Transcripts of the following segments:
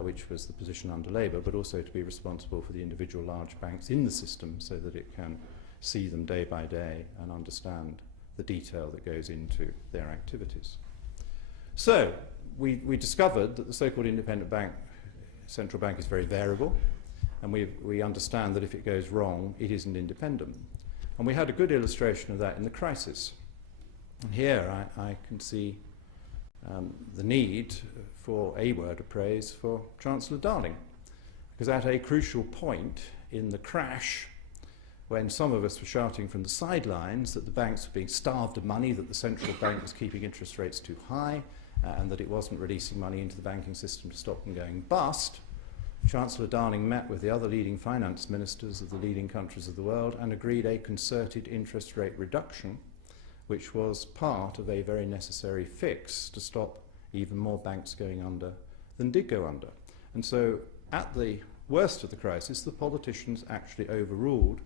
which was the position under Labour, but also to be responsible for the individual large banks in the system so that it can see them day by day and understand the detail that goes into their activities. So we discovered that the so-called independent bank, central bank, is very variable, and we understand that if it goes wrong, it isn't independent. And we had a good illustration of that in the crisis. And here I can see the need for a word of praise for Chancellor Darling, because at a crucial point in the crash, when some of us were shouting from the sidelines that the banks were being starved of money, that the central bank was keeping interest rates too high, and that it wasn't releasing money into the banking system to stop them going bust, Chancellor Darling met with the other leading finance ministers of the leading countries of the world and agreed a concerted interest rate reduction, which was part of a very necessary fix to stop even more banks going under than did go under. And so at the worst of the crisis, the politicians actually overruled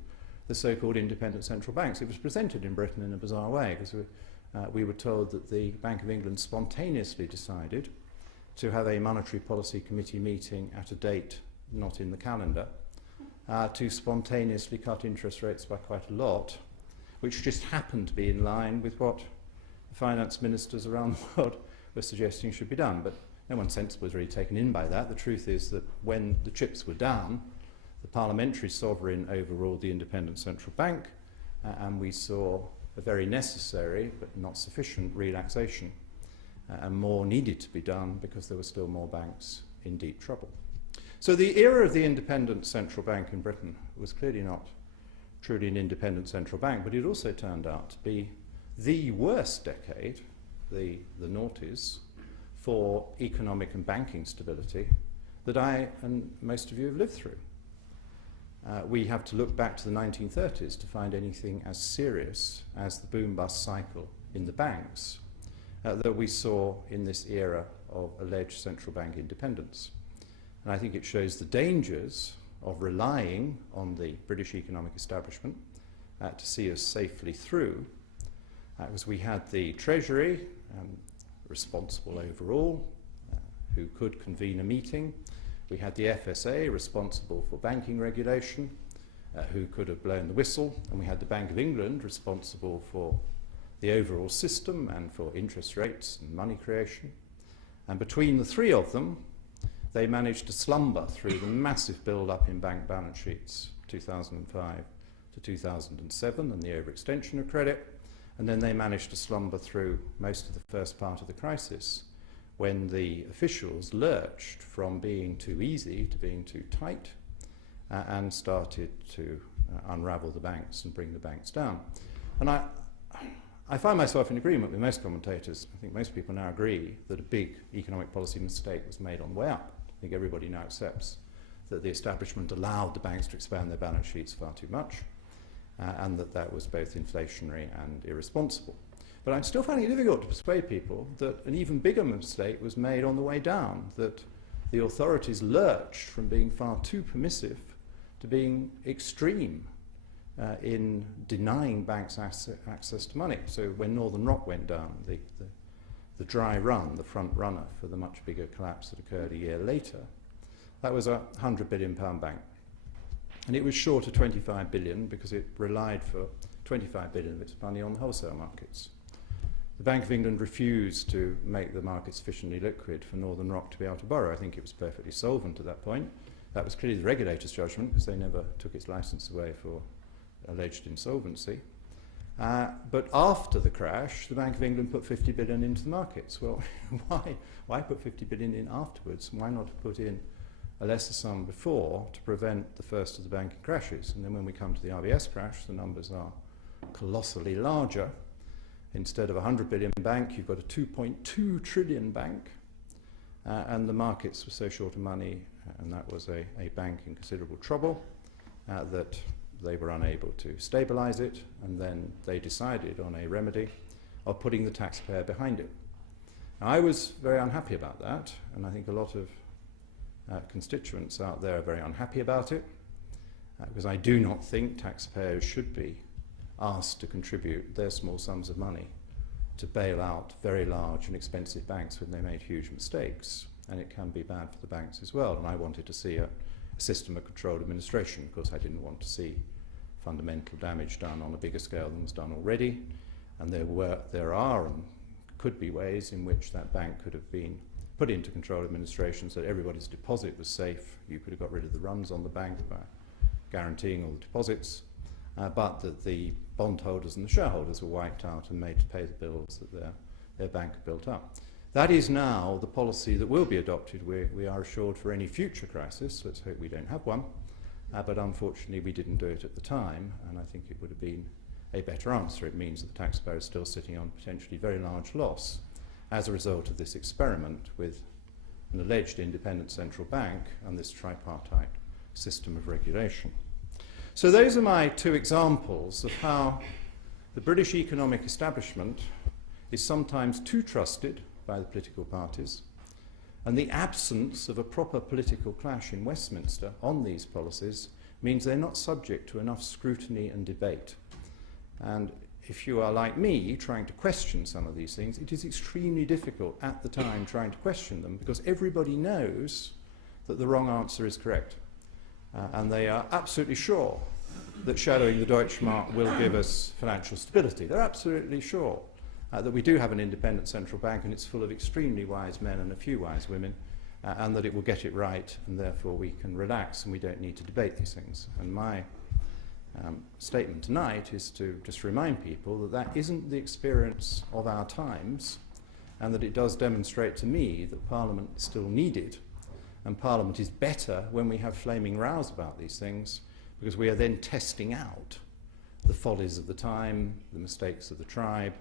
the so-called independent central banks. It was presented in Britain in a bizarre way, because we were told that the Bank of England spontaneously decided to have a monetary policy committee meeting at a date not in the calendar, to spontaneously cut interest rates by quite a lot, which just happened to be in line with what the finance ministers around the world were suggesting should be done. But no one sensible was really taken in by that. The truth is that when the chips were down, the parliamentary sovereign overruled the independent central bank, and we saw a very necessary but not sufficient relaxation, and more needed to be done because there were still more banks in deep trouble. So the era of the independent central bank in Britain was clearly not truly an independent central bank, but it also turned out to be the worst decade, the noughties, for economic and banking stability that I and most of you have lived through. We have to look back to the 1930s to find anything as serious as the boom-bust cycle in the banks that we saw in this era of alleged central bank independence. And I think it shows the dangers of relying on the British economic establishment to see us safely through, because we had the Treasury, responsible overall, who could convene a meeting. We had the FSA, responsible for banking regulation, who could have blown the whistle, and we had the Bank of England, responsible for the overall system and for interest rates and money creation. And between the three of them, they managed to slumber through the massive build-up in bank balance sheets, 2005 to 2007, and the overextension of credit. And then they managed to slumber through most of the first part of the crisis, when the officials lurched from being too easy to being too tight, and started to unravel the banks and bring the banks down. And I find myself in agreement with most commentators. I think most people now agree that a big economic policy mistake was made on the way up. I think everybody now accepts that the establishment allowed the banks to expand their balance sheets far too much, and that that was both inflationary and irresponsible. But I'm still finding it difficult to persuade people that an even bigger mistake was made on the way down, that the authorities lurched from being far too permissive to being extreme in denying banks access to money. So when Northern Rock went down, the dry run, the front runner for the much bigger collapse that occurred a year later, that was a £100 billion bank. And it was short of 25 billion because it relied for 25 billion of its money on the wholesale markets. The Bank of England refused to make the market sufficiently liquid for Northern Rock to be able to borrow. I think it was perfectly solvent at that point. That was clearly the regulator's judgment, because they never took its license away for alleged insolvency. But after the crash, the Bank of England put 50 billion into the markets. Well, why put 50 billion in afterwards? Why not put in a lesser sum before to prevent the first of the banking crashes? And then when we come to the RBS crash, the numbers are colossally larger. Instead of a 100 billion bank, you've got a 2.2 trillion bank. And the markets were so short of money, and that was a bank in considerable trouble, that they were unable to stabilise it, and then they decided on a remedy of putting the taxpayer behind it. Now, I was very unhappy about that, and I think a lot of constituents out there are very unhappy about it, because I do not think taxpayers should be asked to contribute their small sums of money to bail out very large and expensive banks when they made huge mistakes. and it can be bad for the banks as well. And I wanted to see a system of controlled administration. Of course, I didn't want to see fundamental damage done on a bigger scale than was done already. And there are and could be ways in which that bank could have been put into controlled administration so that everybody's deposit was safe. You could have got rid of the runs on the bank by guaranteeing all the deposits, but that the bondholders and the shareholders were wiped out and made to pay the bills that their bank built up. That is now the policy that will be adopted. We are assured for any future crisis. Let's hope we don't have one. But unfortunately, we didn't do it at the time, and I think it would have been a better answer. It means that the taxpayer is still sitting on potentially very large loss as a result of this experiment with an alleged independent central bank and this tripartite system of regulation. So those are my two examples of how the British economic establishment is sometimes too trusted by the political parties, and the absence of a proper political clash in Westminster on these policies means they're not subject to enough scrutiny and debate. And if you are like me trying to question some of these things, it is extremely difficult at the time trying to question them because everybody knows that the wrong answer is correct. And they are absolutely sure that shadowing the Deutschmark will give us financial stability. They're absolutely sure that we do have an independent central bank and it's full of extremely wise men and a few wise women, and that it will get it right and therefore we can relax and we don't need to debate these things. And my statement tonight is to just remind people that that isn't the experience of our times, and that it does demonstrate to me that Parliament is still needed, and Parliament is better when we have flaming rows about these things, because we are then testing out the follies of the time, the mistakes of the tribe,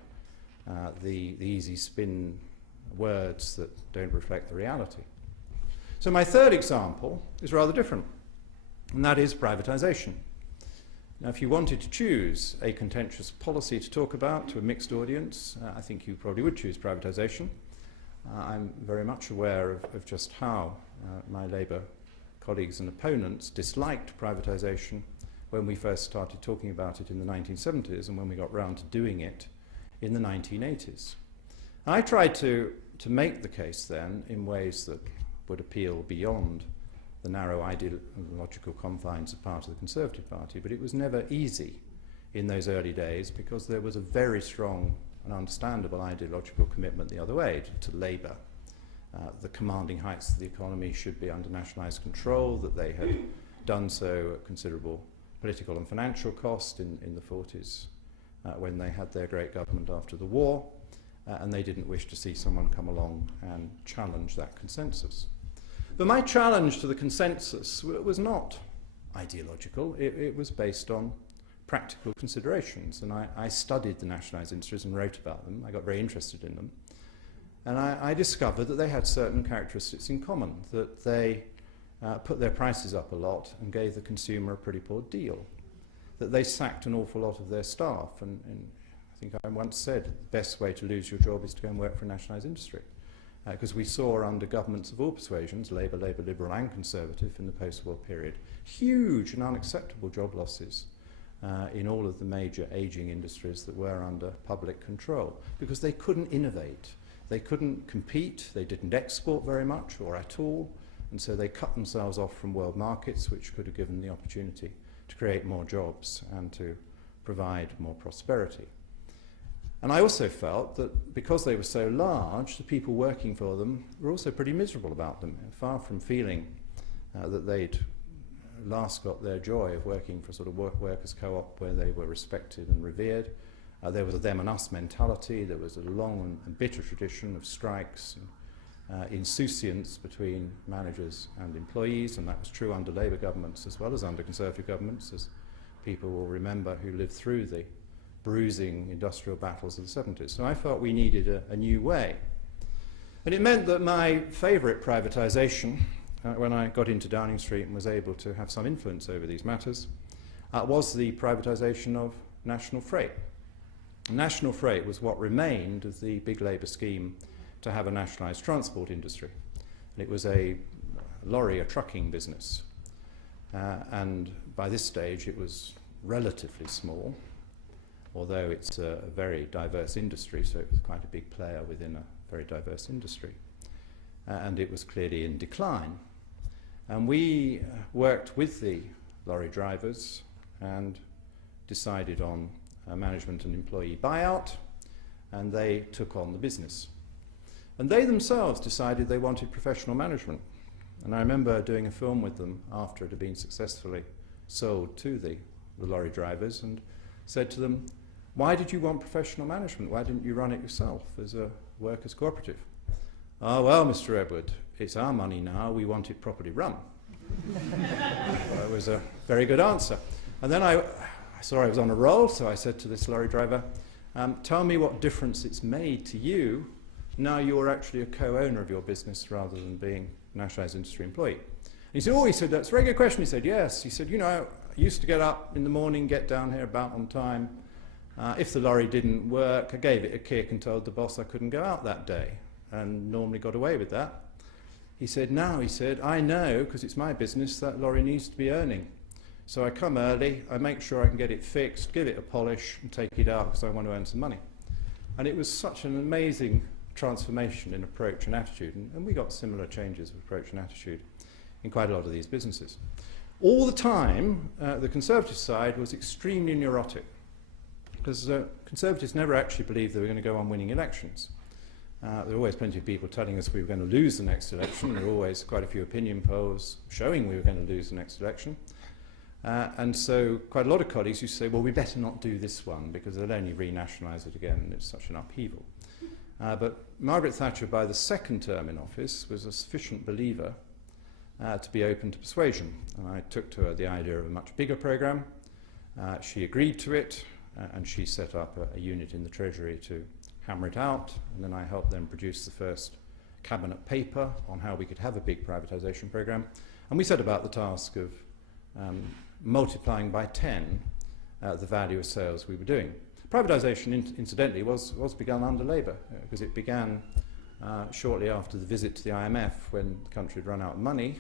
the easy spin words that don't reflect the reality. So my third example is rather different, and that is privatisation. Now, if you wanted to choose a contentious policy to talk about to a mixed audience, I think you probably would choose privatisation. I'm very much aware of just how my Labour colleagues and opponents disliked privatisation when we first started talking about it in the 1970s and when we got round to doing it in the 1980s. I tried to make the case then in ways that would appeal beyond the narrow ideological confines of part of the Conservative Party, but it was never easy in those early days because there was a very strong and understandable ideological commitment the other way to Labour. The commanding heights of the economy should be under nationalised control, that they had done so at considerable political and financial cost in the 40s when they had their great government after the war, and they didn't wish to see someone come along and challenge that consensus. But my challenge to the consensus was not ideological, it was based on practical considerations, and I studied the nationalised industries and wrote about them. I got very interested in them, and I discovered that they had certain characteristics in common, that they put their prices up a lot and gave the consumer a pretty poor deal, that they sacked an awful lot of their staff, and I think I once said the best way to lose your job is to go and work for a nationalised industry. Because we saw under governments of all persuasions, Labour, Liberal and Conservative in the post-war period, huge and unacceptable job losses in all of the major ageing industries that were under public control, because they couldn't innovate, they couldn't compete, they didn't export very much or at all, and so they cut themselves off from world markets, which could have given the opportunity to create more jobs and to provide more prosperity. And I also felt that because they were so large, the people working for them were also pretty miserable about them, far from feeling that they'd last got their joy of working for a sort of workers' co-op where they were respected and revered. There was a them and us mentality, there was a long and bitter tradition of strikes and insouciance between managers and employees, and that was true under Labour governments as well as under Conservative governments, as people will remember who lived through the bruising industrial battles of the 70s. So I felt we needed a new way. And it meant that my favourite privatisation, when I got into Downing Street and was able to have some influence over these matters, was the privatisation of national freight. National freight was what remained of the big Labour scheme to have a nationalised transport industry. And it was a trucking business. And by this stage it was relatively small, although it's a very diverse industry, so it was quite a big player within a very diverse industry. and it was clearly in decline. And we worked with the lorry drivers and decided on a management and employee buyout, and they took on the business. And they themselves decided they wanted professional management. And I remember doing a film with them after it had been successfully sold to the lorry drivers, and said to them, why did you want professional management? Why didn't you run it yourself as a workers' cooperative? Oh, well, Mr. Redwood, it's our money now, we want it properly run. Well, it was a very good answer. And then I saw I was on a roll, so I said to this lorry driver, tell me what difference it's made to you now you're actually a co-owner of your business rather than being a nationalised industry employee. And he said, that's a very good question. He said, yes. He said, I used to get up in the morning, get down here about on time. If the lorry didn't work, I gave it a kick and told the boss I couldn't go out that day, and normally got away with that. He said, I know, because it's my business, that lorry needs to be earning. So I come early, I make sure I can get it fixed, give it a polish, and take it out because I want to earn some money. And it was such an amazing transformation in approach and attitude, and we got similar changes of approach and attitude in quite a lot of these businesses. All the time, the Conservative side was extremely neurotic, because Conservatives never actually believed they were going to go on winning elections. There were always plenty of people telling us we were going to lose the next election. There were always quite a few opinion polls showing we were going to lose the next election. And so quite a lot of colleagues used to say, well, we better not do this one because they'll only renationalise it again, and it's such an upheaval. But Margaret Thatcher, by the second term in office, was a sufficient believer to be open to persuasion. And I took to her the idea of a much bigger programme. She agreed to it, and she set up a unit in the Treasury to hammer it out, and then I helped them produce the first cabinet paper on how we could have a big privatisation programme. And we set about the task of multiplying by 10 the value of sales we were doing. Privatisation, incidentally, was begun under Labour, because it began shortly after the visit to the IMF when the country had run out of money,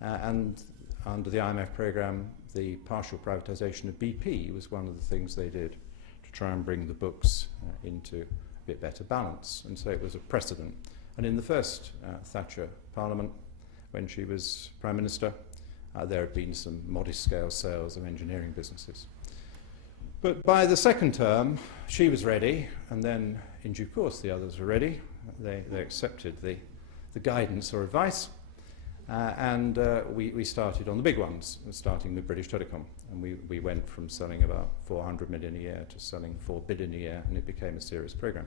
and under the IMF programme, the partial privatisation of BP was one of the things they did to try and bring the books into a bit better balance. And so it was a precedent. And in the first Thatcher Parliament, when she was Prime Minister, there had been some modest-scale sales of engineering businesses. But by the second term, she was ready, and then, in due course, the others were ready. They accepted the guidance or advice, and we started on the big ones, starting with British Telecom. And we went from selling about 400 million a year to selling 4 billion a year, and it became a serious programme.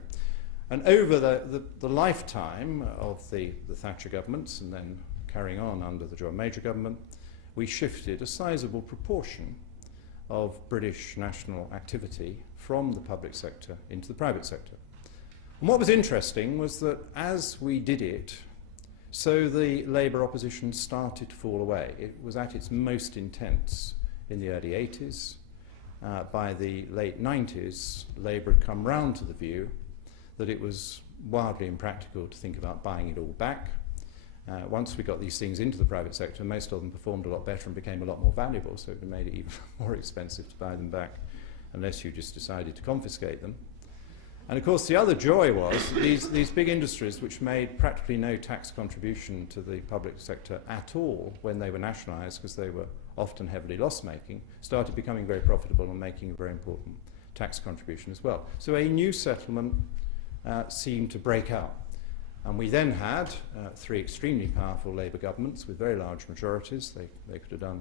And over the lifetime of the Thatcher governments, and then carrying on under the John Major government, we shifted a sizable proportion of British national activity from the public sector into the private sector. And what was interesting was that as we did it, so the Labour opposition started to fall away. It was at its most intense in the early 80s. By the late 90s, Labour had come round to the view that it was wildly impractical to think about buying it all back. Once we got these things into the private sector, most of them performed a lot better and became a lot more valuable, so it made it even more expensive to buy them back unless you just decided to confiscate them. And of course the other joy was these big industries, which made practically no tax contribution to the public sector at all when they were nationalised, because they were often heavily loss-making, started becoming very profitable and making a very important tax contribution as well. So a new settlement seemed to break out. And we then had 3 extremely powerful Labour governments with very large majorities. They could have done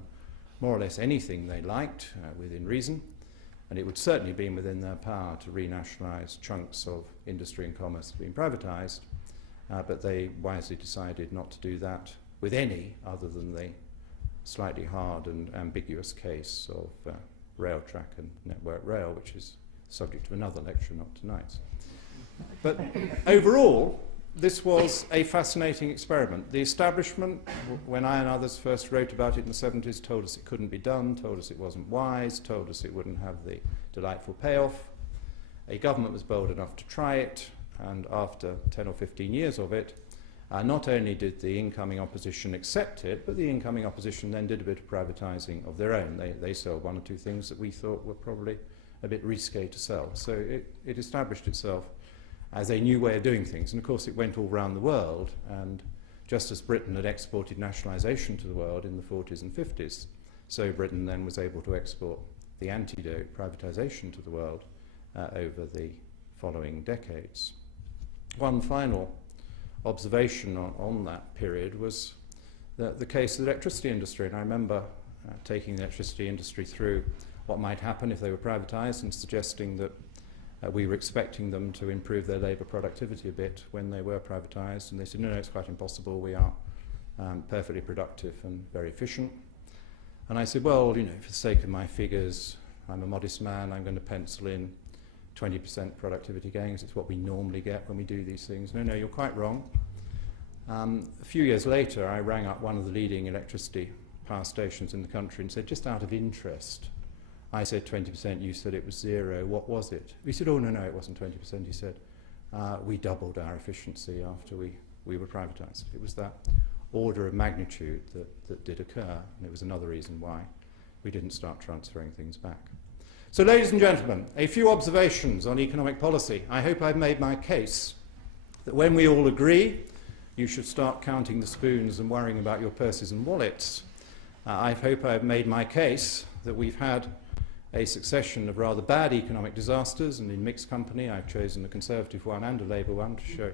more or less anything they liked within reason, and it would certainly have been within their power to renationalise chunks of industry and commerce that had been privatised, but they wisely decided not to do that with any other than the slightly hard and ambiguous case of rail track and network rail, which is subject to another lecture, not tonight's. But overall, this was a fascinating experiment. The establishment, when I and others first wrote about it in the 70s, told us it couldn't be done, told us it wasn't wise, told us it wouldn't have the delightful payoff. A government was bold enough to try it, and after 10 or 15 years of it, not only did the incoming opposition accept it, but the incoming opposition then did a bit of privatising of their own. They sold 1 or 2 things that we thought were probably a bit risque to sell. So it established itself as a new way of doing things. And of course it went all around the world, and just as Britain had exported nationalisation to the world in the 40s and 50s, so Britain then was able to export the antidote, privatisation, to the world over the following decades. One final observation on that period was the case of the electricity industry, and I remember taking the electricity industry through what might happen if they were privatised and suggesting that we were expecting them to improve their labour productivity a bit when they were privatised, and they said, no, it's quite impossible, we are perfectly productive and very efficient. And I said, well, for the sake of my figures, I'm a modest man, I'm going to pencil in 20% productivity gains. It's what we normally get when we do these things. No, you're quite wrong. A few years later, I rang up one of the leading electricity power stations in the country and said, just out of interest, I said 20%, you said it was 0, what was it? He said, oh, no, it wasn't 20%. He said, we doubled our efficiency after we were privatised. It was that order of magnitude that did occur, and it was another reason why we didn't start transferring things back. So, ladies and gentlemen, a few observations on economic policy. I hope I've made my case that when we all agree you should start counting the spoons and worrying about your purses and wallets, I hope I've made my case that we've had a succession of rather bad economic disasters, and in mixed company I've chosen a Conservative one and a Labour one to show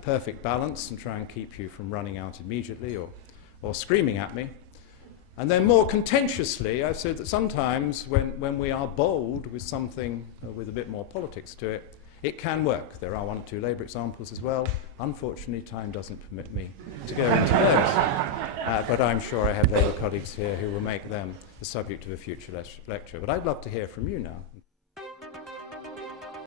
perfect balance and try and keep you from running out immediately or screaming at me. And then more contentiously, I've said that sometimes when we are bold with something with a bit more politics to it, it can work. There are one or two Labour examples as well. Unfortunately, time doesn't permit me to go into those. But I'm sure I have Labour colleagues here who will make them the subject of a future lecture. But I'd love to hear from you now.